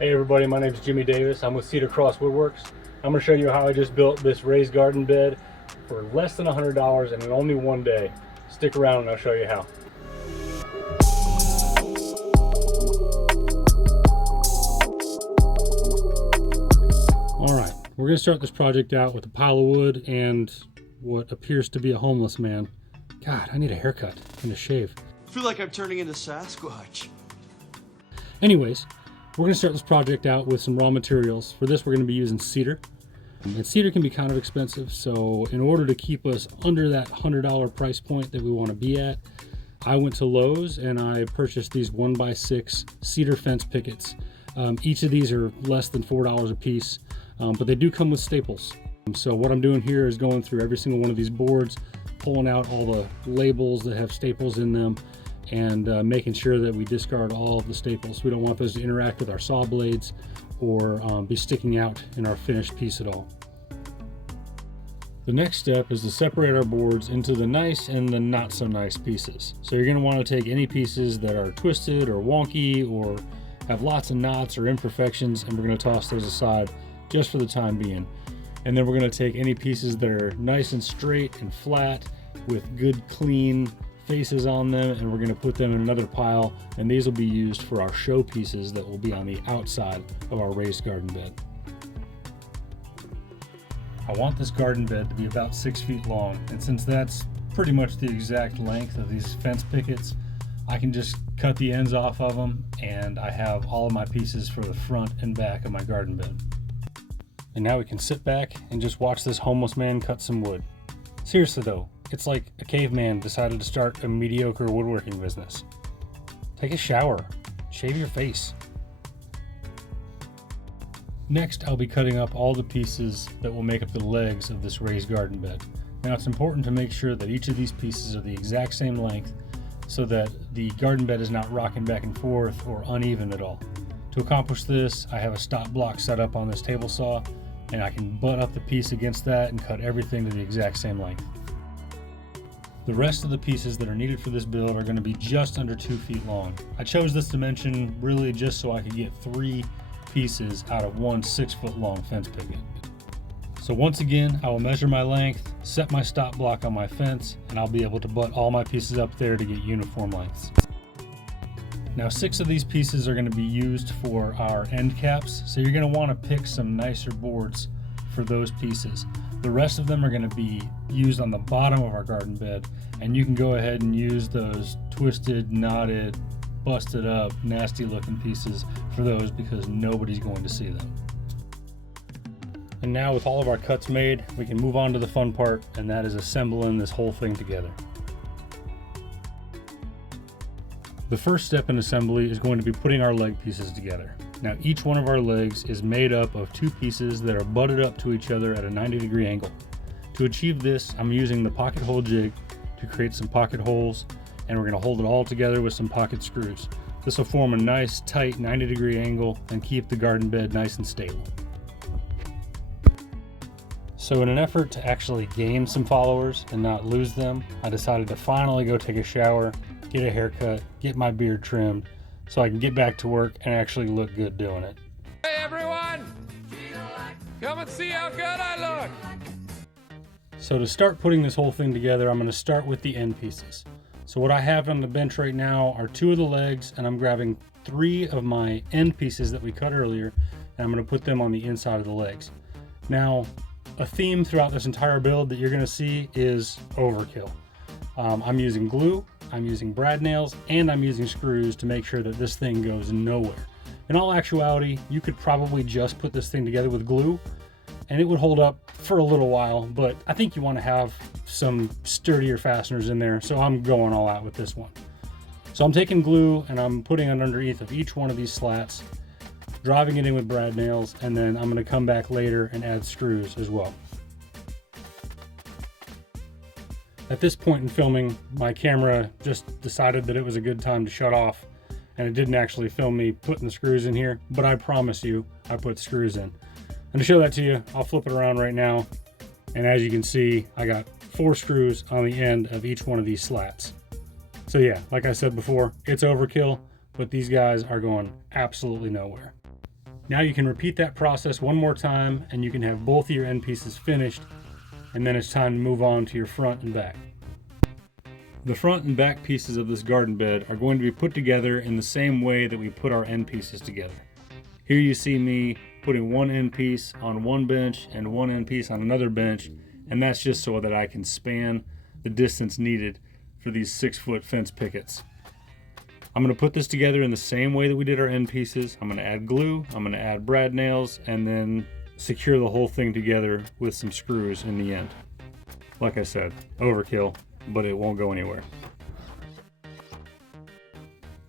Hey everybody, my name is Jimmy Davis. I'm with Cedar Woodworks. I'm going to show you how I just built this raised garden bed for less than $100 and in only one day. Stick around and I'll show you how. Alright, we're going to start this project out with a pile of wood and what appears to be a homeless man. God, I need a haircut and a shave. I feel like I'm turning into Sasquatch. Anyways, we're going to start this project out with some raw materials. For this, we're going to be using cedar. And cedar can be kind of expensive, so in order to keep us under that $100 price point that we want to be at, I went to Lowe's and I purchased these 1x6 cedar fence pickets. Each of these are less than $4 a piece, but they do come with staples. So what I'm doing here is going through every single one of these boards, pulling out all the labels that have staples in them, and making sure that we discard all of the staples. We don't want those to interact with our saw blades or be sticking out in our finished piece at all. The next step is to separate our boards into the nice and the not so nice pieces. So you're going to want to take any pieces that are twisted or wonky or have lots of knots or imperfections, and we're going to toss those aside just for the time being. And then we're going to take any pieces that are nice and straight and flat with good clean faces on them, and we're going to put them in another pile, and these will be used for our show pieces that will be on the outside of our raised garden bed. I want this garden bed to be about 6 feet long, and since that's pretty much the exact length of these fence pickets, I can just cut the ends off of them, and I have all of my pieces for the front and back of my garden bed. And now we can sit back and just watch this homeless man cut some wood. Seriously though, it's like a caveman decided to start a mediocre woodworking business. Take a shower, shave your face. Next, I'll be cutting up all the pieces that will make up the legs of this raised garden bed. Now it's important to make sure that each of these pieces are the exact same length so that the garden bed is not rocking back and forth or uneven at all. To accomplish this, I have a stop block set up on this table saw, and I can butt up the piece against that and cut everything to the exact same length. The rest of the pieces that are needed for this build are going to be just under 2 feet long. I chose this dimension really just so I could get 3 pieces out of one 6-foot long fence picket. So once again, I will measure my length, set my stop block on my fence, and I'll be able to butt all my pieces up there to get uniform lengths. Now 6 of these pieces are going to be used for our end caps, so you're going to want to pick some nicer boards for those pieces. The rest of them are going to be used on the bottom of our garden bed, and you can go ahead and use those twisted, knotted, busted up, nasty looking pieces for those because nobody's going to see them. And now with all of our cuts made, we can move on to the fun part, and that is assembling this whole thing together. The first step in assembly is going to be putting our leg pieces together. Now each one of our legs is made up of 2 pieces that are butted up to each other at a 90-degree angle. To achieve this, I'm using the pocket hole jig to create some pocket holes, and we're going to hold it all together with some pocket screws. This will form a nice tight 90-degree angle and keep the garden bed nice and stable. So in an effort to actually gain some followers and not lose them, I decided to finally go take a shower, get a haircut, get my beard trimmed, so I can get back to work and actually look good doing it. Hey everyone! Come and see how good I look! So to start putting this whole thing together, I'm going to start with the end pieces. So what I have on the bench right now are 2 of the legs, and I'm grabbing 3 of my end pieces that we cut earlier, and I'm going to put them on the inside of the legs. Now, a theme throughout this entire build that you're going to see is overkill. I'm using glue, I'm using brad nails, and I'm using screws to make sure that this thing goes nowhere. In all actuality, you could probably just put this thing together with glue and it would hold up for a little while, but I think you want to have some sturdier fasteners in there, so I'm going all out with this one. So I'm taking glue and I'm putting it underneath of each one of these slats, driving it in with brad nails, and then I'm going to come back later and add screws as well. At this point in filming, my camera just decided that it was a good time to shut off, and it didn't actually film me putting the screws in here, but I promise you I put screws in. And to show that to you, I'll flip it around right now, and as you can see, I got 4 screws on the end of each one of these slats. So yeah, like I said before, it's overkill, but these guys are going absolutely nowhere. Now you can repeat that process one more time and you can have both of your end pieces finished, and then it's time to move on to your front and back. The front and back pieces of this garden bed are going to be put together in the same way that we put our end pieces together. Here you see me putting one end piece on one bench and one end piece on another bench, and that's just so that I can span the distance needed for these 6-foot fence pickets. I'm going to put this together in the same way that we did our end pieces. I'm going to add glue, I'm going to add brad nails, and then secure the whole thing together with some screws in the end. Like I said, overkill, but it won't go anywhere.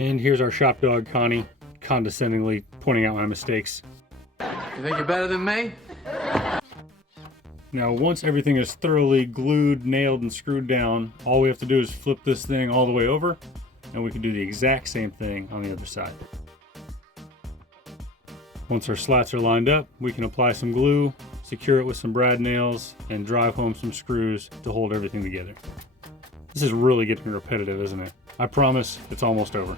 And here's our shop dog, Connie, condescendingly pointing out my mistakes. You think you're better than me? Now, once everything is thoroughly glued, nailed, and screwed down, all we have to do is flip this thing all the way over, and we can do the exact same thing on the other side. Once our slats are lined up, we can apply some glue, secure it with some brad nails, and drive home some screws to hold everything together. This is really getting repetitive, isn't it? I promise it's almost over.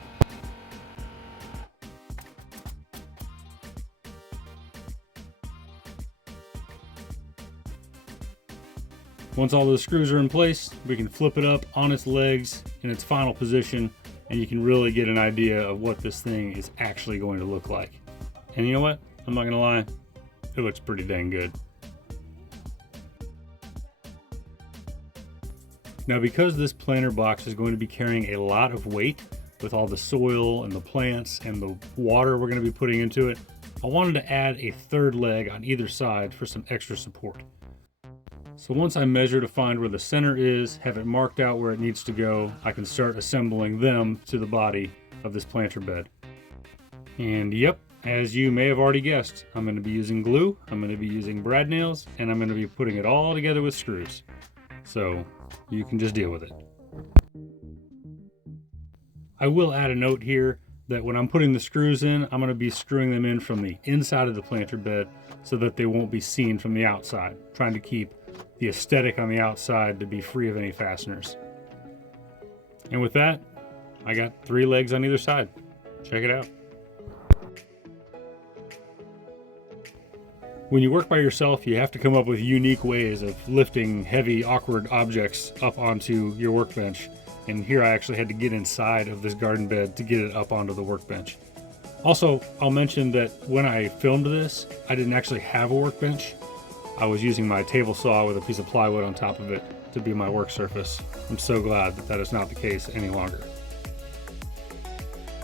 Once all those screws are in place, we can flip it up on its legs in its final position, and you can really get an idea of what this thing is actually going to look like. And you know what? I'm not gonna lie, it looks pretty dang good. Now, because this planter box is going to be carrying a lot of weight with all the soil and the plants and the water we're going to be putting into it, I wanted to add a third leg on either side for some extra support. So once I measure to find where the center is, have it marked out where it needs to go, I can start assembling them to the body of this planter bed. And yep, as you may have already guessed, I'm going to be using glue, I'm going to be using brad nails, and I'm going to be putting it all together with screws. So you can just deal with it. I will add a note here that when I'm putting the screws in, I'm going to be screwing them in from the inside of the planter bed so that they won't be seen from the outside, trying to keep the aesthetic on the outside to be free of any fasteners. And with that, I got 3 legs on either side. Check it out. When you work by yourself, you have to come up with unique ways of lifting heavy, awkward objects up onto your workbench. And here I actually had to get inside of this garden bed to get it up onto the workbench. Also, I'll mention that when I filmed this, I didn't actually have a workbench. I was using my table saw with a piece of plywood on top of it to be my work surface. I'm so glad that that is not the case any longer.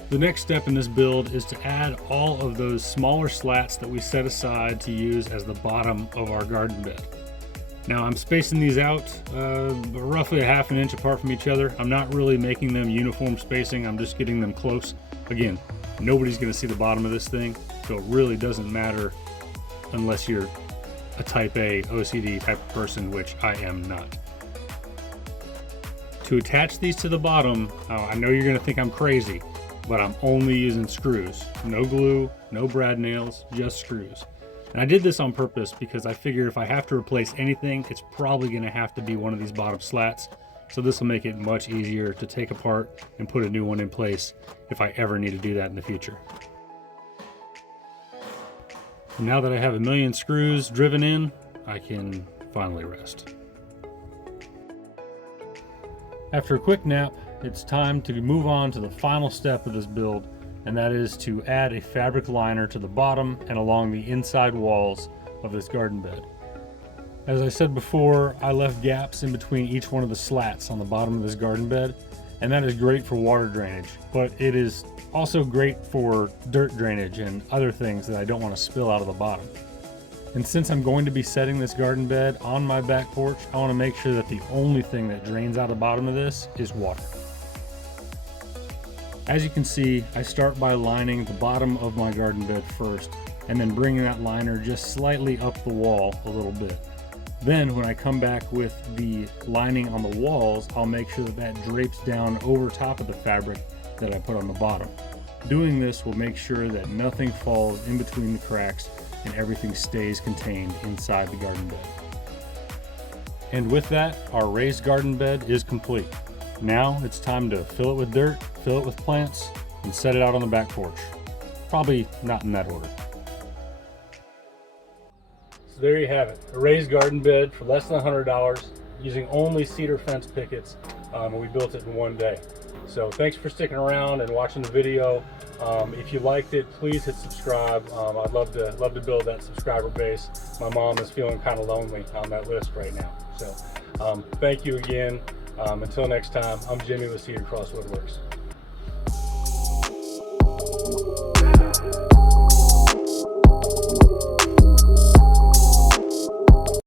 The next step in this build is to add all of those smaller slats that we set aside to use as the bottom of our garden bed. Now I'm spacing these out roughly a half an inch apart from each other. I'm not really making them uniform spacing, I'm just getting them close. Again, nobody's gonna see the bottom of this thing, so it really doesn't matter unless you're a type A OCD type of person, which I am not. To attach these to the bottom, I know you're gonna think I'm crazy, but I'm only using screws. No glue, no brad nails, just screws. And I did this on purpose because I figure if I have to replace anything, it's probably gonna have to be one of these bottom slats. So this will make it much easier to take apart and put a new one in place if I ever need to do that in the future. And now that I have 1,000,000 screws driven in, I can finally rest. After a quick nap, it's time to move on to the final step of this build, and that is to add a fabric liner to the bottom and along the inside walls of this garden bed. As I said before, I left gaps in between each one of the slats on the bottom of this garden bed, and that is great for water drainage, but it is also great for dirt drainage and other things that I don't want to spill out of the bottom. And since I'm going to be setting this garden bed on my back porch, I want to make sure that the only thing that drains out the bottom of this is water. As you can see, I start by lining the bottom of my garden bed first, and then bringing that liner just slightly up the wall a little bit. Then when I come back with the lining on the walls, I'll make sure that that drapes down over top of the fabric that I put on the bottom. Doing this will make sure that nothing falls in between the cracks and everything stays contained inside the garden bed. And with that, our raised garden bed is complete. Now it's time to fill it with dirt, fill it with plants, and set it out on the back porch. Probably not in that order. there you have it, a raised garden bed for less than $100 using only cedar fence pickets, and we built it in one day. So thanks for sticking around and watching the video. If you liked it, please hit subscribe. I'd love to build that subscriber base. My mom is feeling kind of lonely on that list right now. So thank you again. Until next time, I'm Jimmy with Cedar Cross Woodworks.